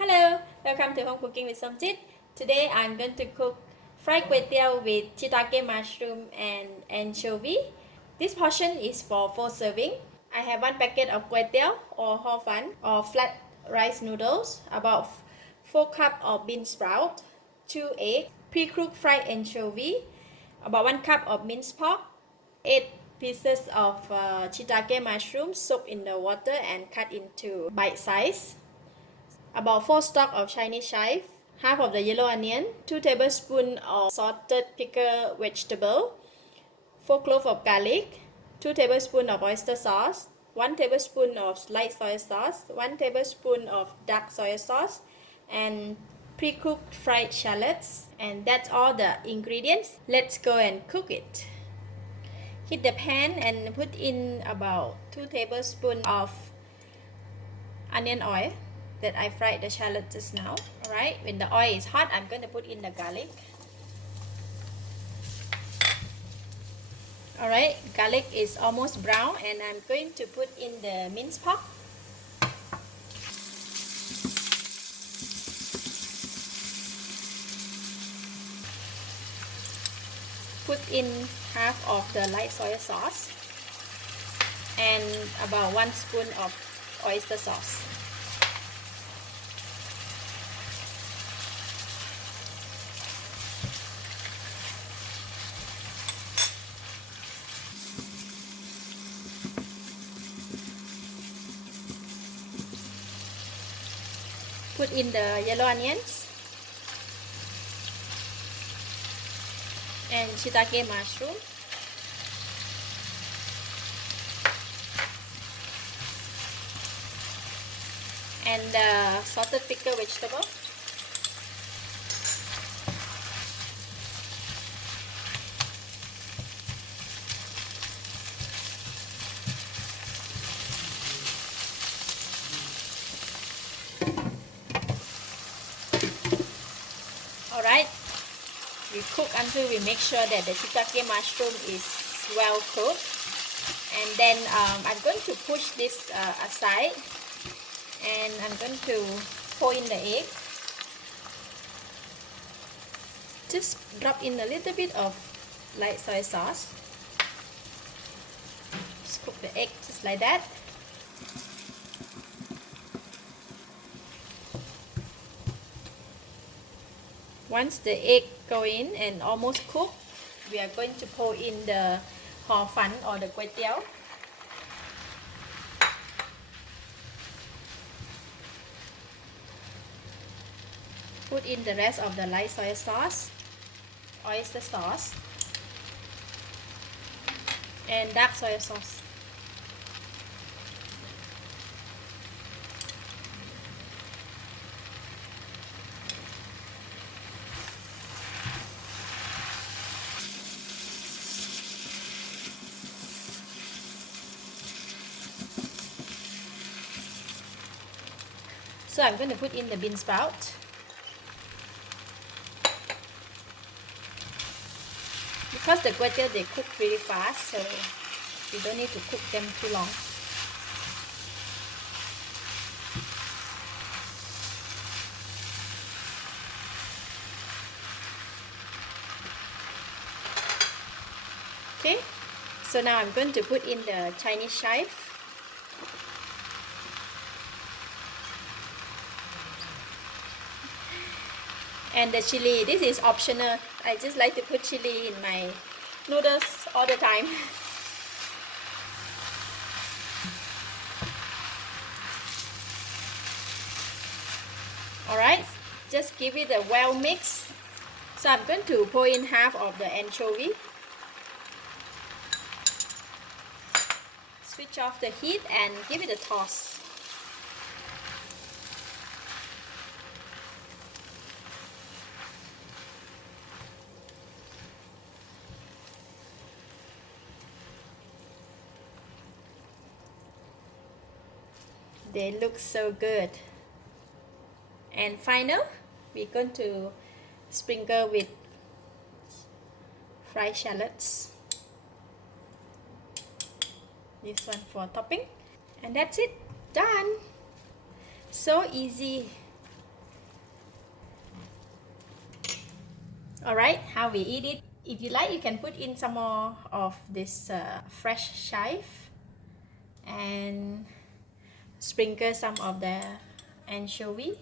Hello, welcome to Home Cooking with Somjit. Today I'm going to cook fried Kuey Teow with Shiitake mushroom and anchovy. This portion is for 4 serving. I have 1 packet of Kuey Teow or hor fun or flat rice noodles, about 4 cup of bean sprout, 2 eggs, pre-cooked fried anchovy, about 1 cup of minced pork, 8 pieces of Shiitake mushroom soaked in the water and cut into bite size, about 4 stalks of Chinese chive, half of the yellow onion, 2 tablespoons of salted pickled vegetable, 4 cloves of garlic, 2 tablespoons of oyster sauce, 1 tablespoon of light soy sauce, 1 tablespoon of dark soy sauce, and pre-cooked fried shallots. And that's all the ingredients. Let's go and cook it. Heat the pan and put in about 2 tablespoons of onion oil that I fried the shallot just now. Alright, when the oil is hot, I'm going to put in the garlic. Alright, garlic is almost brown and I'm going to put in the minced pork. Put in half of the light soy sauce and about 1 spoon of oyster sauce. Put in the yellow onions and shiitake mushroom, and the salted pickled vegetable. Alright, we cook until we make sure that the shiitake mushroom is well cooked, and then I'm going to push this aside and I'm going to pour in the egg. Just drop in a little bit of light soy sauce. Just cook the egg just like that. Once the egg go in and almost cooked, we are going to pour in the hor fun or the Kuey Teow. Put in the rest of the light soy sauce, oyster sauce, and dark soy sauce. So I'm going to put in the bean sprout. Because the Kuey Teow, they cook really fast, so you don't need to cook them too long. Okay, so now I'm going to put in the Chinese chive. And the chili, this is optional. I just like to put chili in my noodles all the time. Alright, just give it a well mix. So I'm going to pour in half of the anchovy. Switch off the heat and give it a toss. They look so good. And final, we're going to sprinkle with fried shallots. This one for topping. And that's it. Done. So easy. Alright, how we eat it. If you like, you can put in some more of this fresh chive and sprinkle some of the anchovy.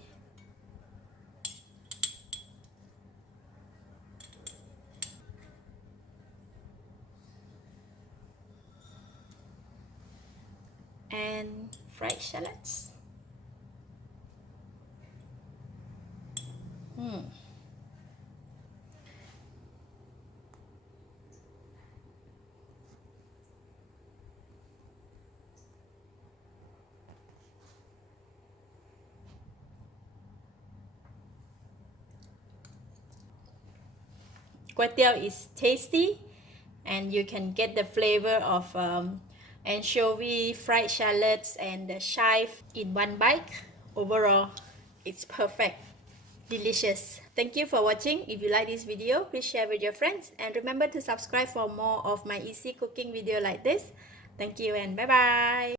And fried shallots. Kuey Teow is tasty, and you can get the flavor of anchovy, fried shallots, and the chive in one bite. Overall, it's perfect. Delicious. Thank you for watching. If you like this video, please share with your friends, and remember to subscribe for more of my easy cooking video like this. Thank you and bye bye.